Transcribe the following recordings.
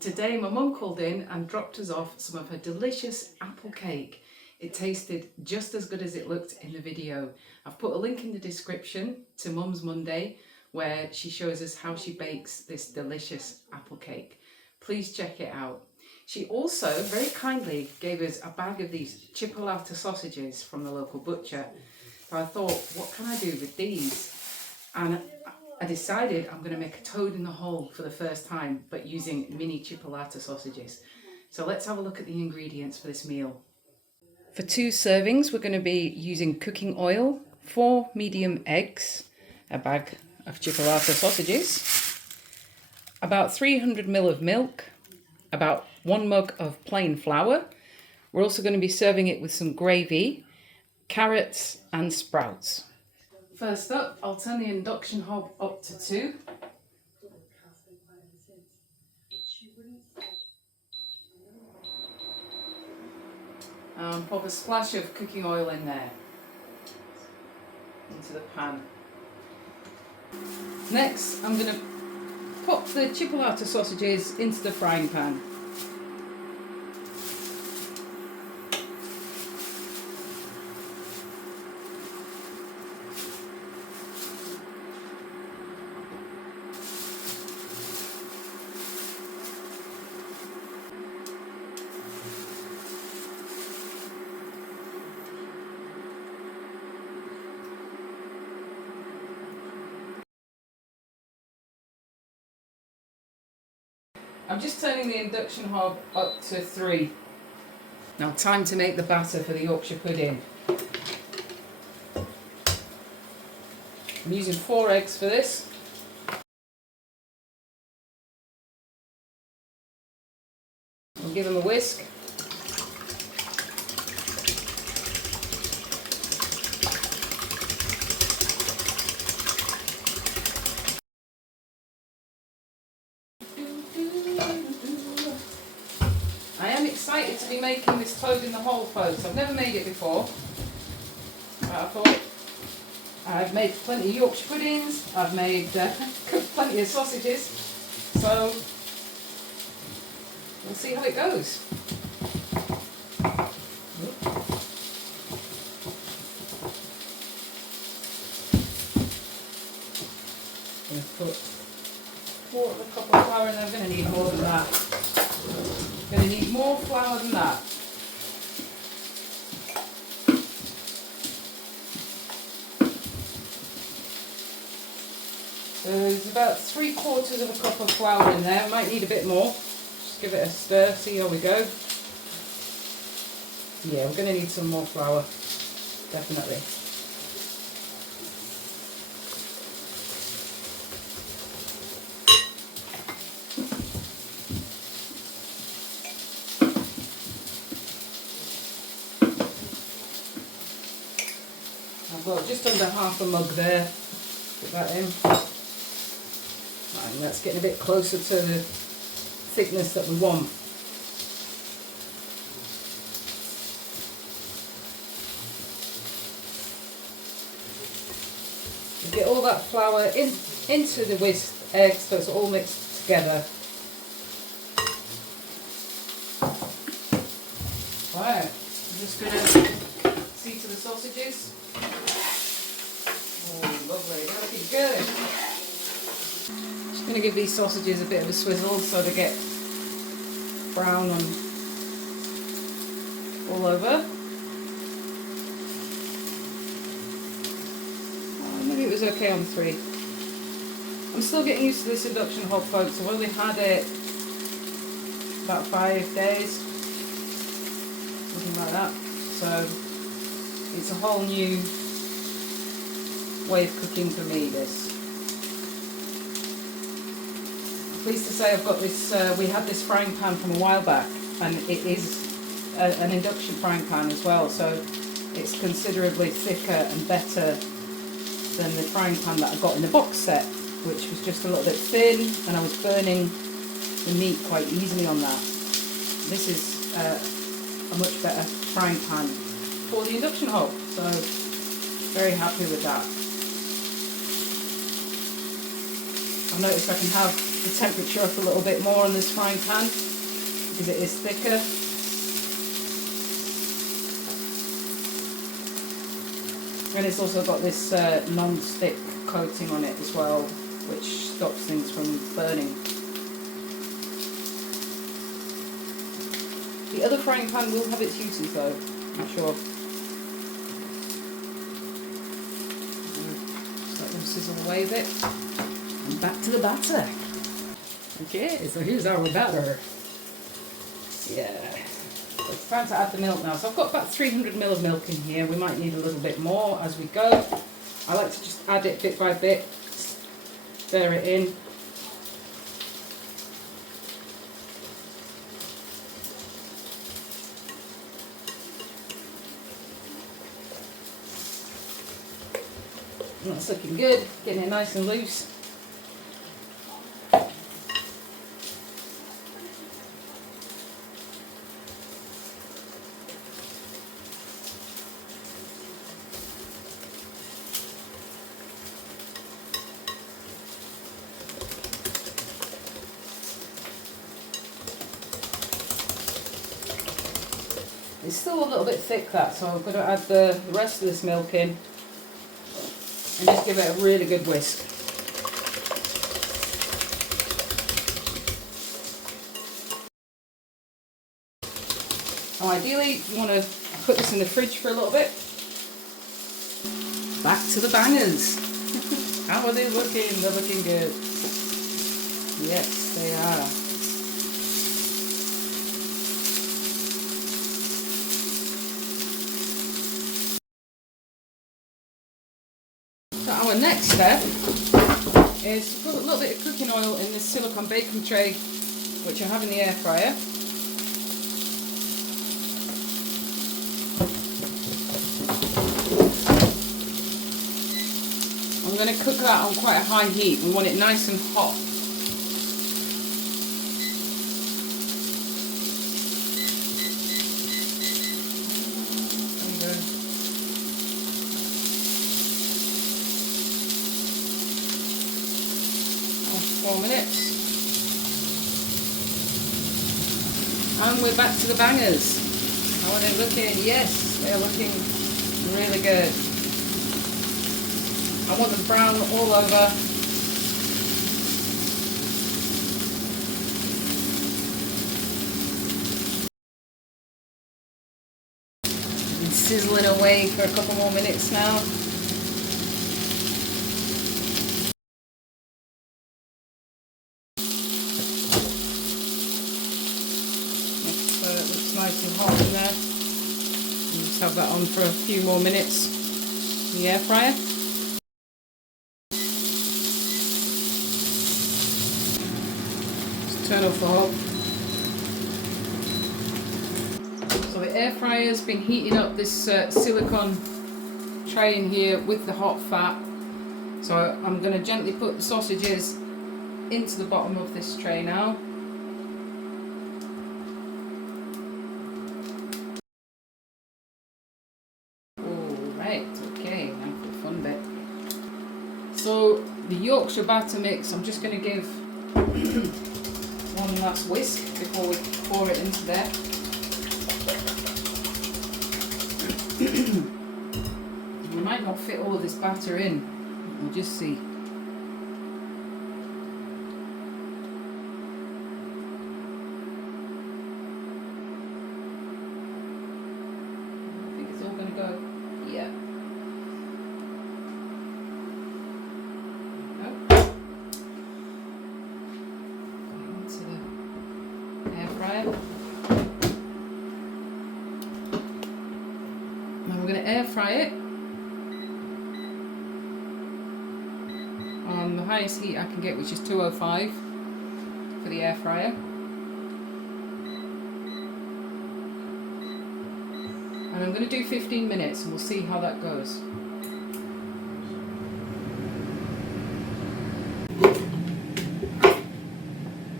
Today my mum called in and dropped us off some of her delicious apple cake. It tasted just as good as it looked in the video. I've put a link in the description to Mum's Monday where she shows us how she bakes this delicious apple cake. Please check it out. She also very kindly gave us a bag of these Chipolata sausages from the local butcher. So I thought, what can I do with these? And I decided I'm going to make a toad in the hole for the first time, but using mini Chipolata sausages. So let's have a look at the ingredients for this meal. For 2 servings, we're going to be using cooking oil, 4 medium eggs, a bag of Chipolata sausages, about 300 ml of milk, about 1 mug of plain flour. We're also going to be serving it with some gravy, carrots and sprouts. First up, I'll turn the induction hob up to 2. Pop a splash of cooking oil in there, into the pan. Next, I'm going to pop the Chipolata sausages into the frying pan. I'm just turning the induction hob up to 3. Now time to make the batter for the Yorkshire pudding. I'm using 4 eggs for this. I'll give them a whisk. I am excited to be making this toad in the hole, folks. I've never made it before. I thought I've made plenty of Yorkshire puddings, I've made cooked plenty of sausages, so we'll see how it goes. I'm going to put 1/4 cup of flour in there. I'm going to need more than that. I'm going to need more flour than that. So there's about 3/4 cup of flour in there. Might need a bit more. Just give it a stir, see how we go. Yeah, we're going to need some more flour, definitely. I've got just under 1/2 mug there. Put that in. Right, that's getting a bit closer to the thickness that we want. Get all that flour into the whisked eggs so it's all mixed together. Right, I'm just going to see to the sausages. Oh, lovely, they're looking good. Just going to give these sausages a bit of a swizzle so they get brown and all over. Maybe it was okay on 3. I'm still getting used to this induction hob, folks. I've only had it about 5 days, something like that. So it's a whole new way of cooking for me, this. I'm pleased to say I've got this, we had this frying pan from a while back, and it is an induction frying pan as well, so it's considerably thicker and better than the frying pan that I got in the box set, which was just a little bit thin, and I was burning the meat quite easily on that. This is a much better frying pan for the induction hob, so very happy with that. I've noticed I can have the temperature up a little bit more on this frying pan because it is thicker. And it's also got this non-stick coating on it as well, which stops things from burning. The other frying pan will have its uses though, I'm sure. Just let them sizzle away a bit. And back to the batter. Okay, so here's our batter. Yeah. It's time to add the milk now. So I've got about 300 ml of milk in here. We might need a little bit more as we go. I like to just add it bit by bit, stir it in. That's looking good, getting it nice and loose. It's still a little bit thick, that, so I'm going to add the rest of this milk in and just give it a really good whisk. Now ideally you want to put this in the fridge for a little bit. Back to the bangers. How are they looking? They're looking good. Yes, they are. So our next step is to put a little bit of cooking oil in this silicone baking tray, which I have in the air fryer. I'm going to cook that on quite a high heat. We want it nice and hot. There you go. 4 minutes. And we're back to the bangers. How are they looking? Yes, they're looking really good. I want them brown all over. And sizzling away for a couple more minutes now. Looks nice and hot in there. And just have that on for a few more minutes in the air fryer. Turn off the hob. So the air fryer's been heating up this silicone tray in here with the hot fat. So I'm going to gently put the sausages into the bottom of this tray now. Alright, okay, now for the fun bit. So the Yorkshire batter mix, I'm just going to give one last whisk before we pour it into there. We might not fit all of this batter in, we'll just see. I think it's all going to go, yeah. Now we're going to air fry it on the highest heat I can get, which is 205 for the air fryer. And I'm going to do 15 minutes and we'll see how that goes.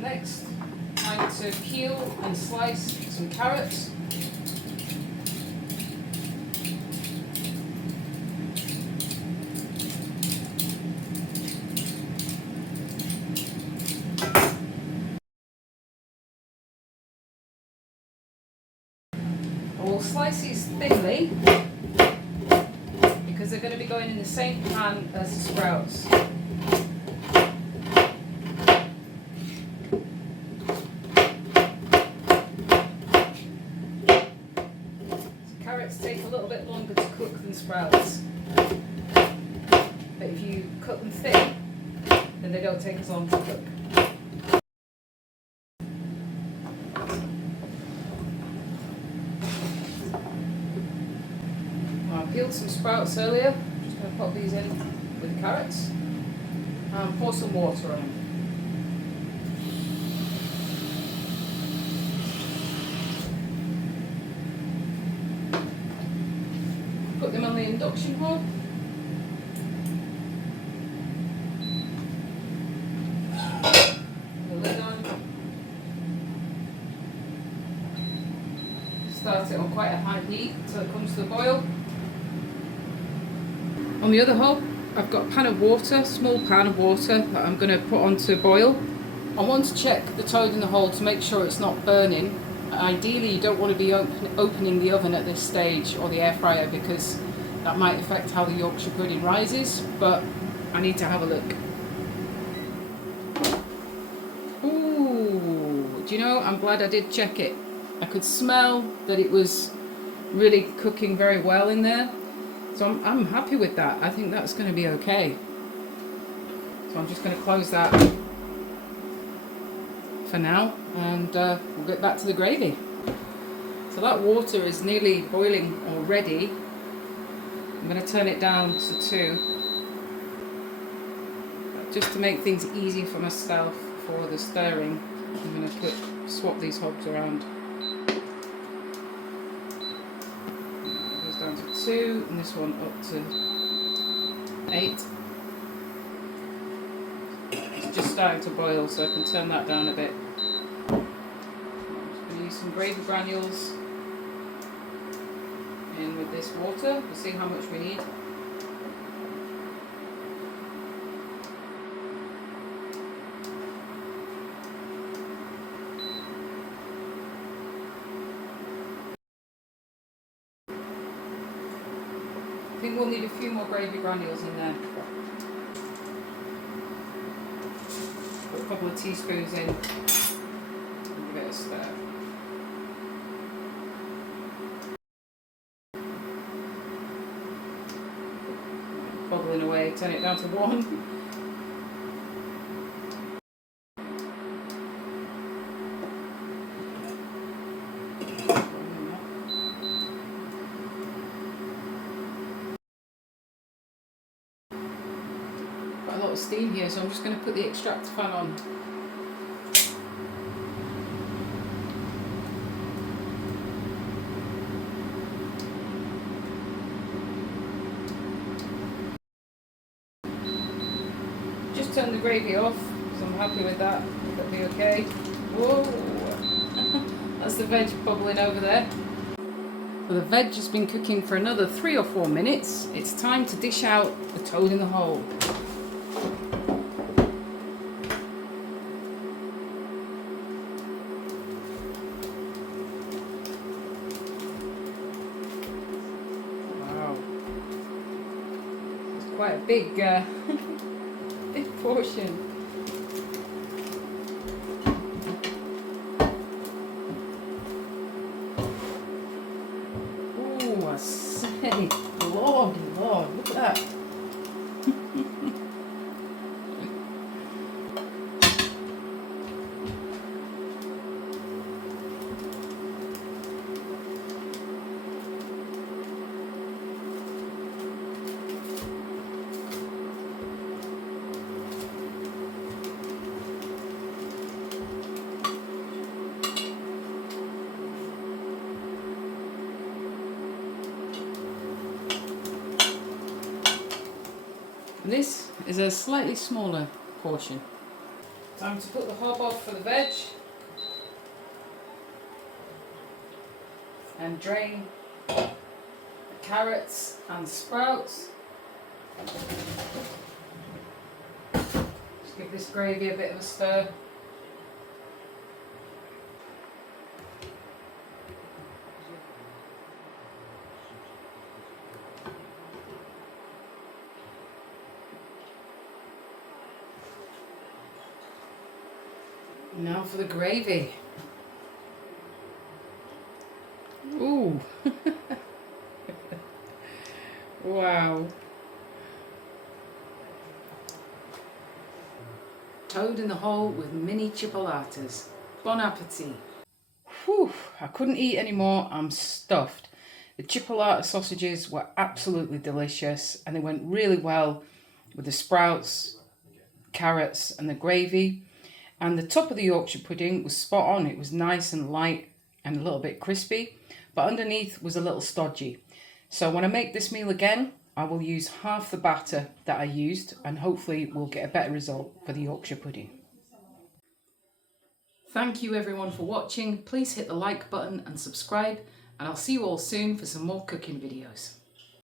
Next, time to peel and slice some carrots. will slice these thinly because they're going to be going in the same pan as the sprouts. Carrots take a little bit longer to cook than sprouts, but if you cut them thin, then they don't take as long to cook. I peeled some sprouts earlier. I'm just going to pop these in with the carrots and pour some water on them. Put them on the induction hob. Put the lid on. Start it on quite a high heat until it comes to a boil. On the other hob, I've got a pan of water, small pan of water that I'm going to put on to boil. I want to check the toad in the hole to make sure it's not burning. Ideally, you don't want to be opening the oven at this stage or the air fryer because that might affect how the Yorkshire pudding rises, but I need to have a look. Ooh, do you know, I'm glad I did check it. I could smell that it was really cooking very well in there. So I'm happy with that. I think that's going to be okay. So I'm just going to close that for now and we'll get back to the gravy. So that water is nearly boiling already. I'm going to turn it down to 2 just to make things easy for myself for the stirring. I'm going to swap these hobs around. It goes down to 2 and this one up to 8. It's just starting to boil, so I can turn that down a bit. I'm just going to use some gravy granules in with this water. We'll see how much we need. I think we'll need a few more gravy granules in there. Put a couple of teaspoons in and give it a stir. Bubbling away, turn it down to 1. Quite a lot of steam here, so I'm just going to put the extractor fan on. Just turn the gravy off, so I'm happy with that. That'll be okay. Whoa! That's the veg bubbling over there. Well, the veg has been cooking for another 3 or 4 minutes. It's time to dish out the toad in the hole. Wow. It's quite a big, big portion. Oh, I say, Lord, look at that. This is a slightly smaller portion. Time to put the hob off for the veg and drain the carrots and sprouts. Just give this gravy a bit of a stir. Now for the gravy. Ooh. Wow. Toad in the hole with mini chipolatas. Bon appetit. Whew, I couldn't eat anymore, I'm stuffed. The chipolata sausages were absolutely delicious and they went really well with the sprouts, carrots and the gravy. And the top of the Yorkshire pudding was spot on. It was nice and light and a little bit crispy, but underneath was a little stodgy. So when I make this meal again, I will use half the batter that I used and hopefully we'll get a better result for the Yorkshire pudding. Thank you everyone for watching. Please hit the like button and subscribe, and I'll see you all soon for some more cooking videos.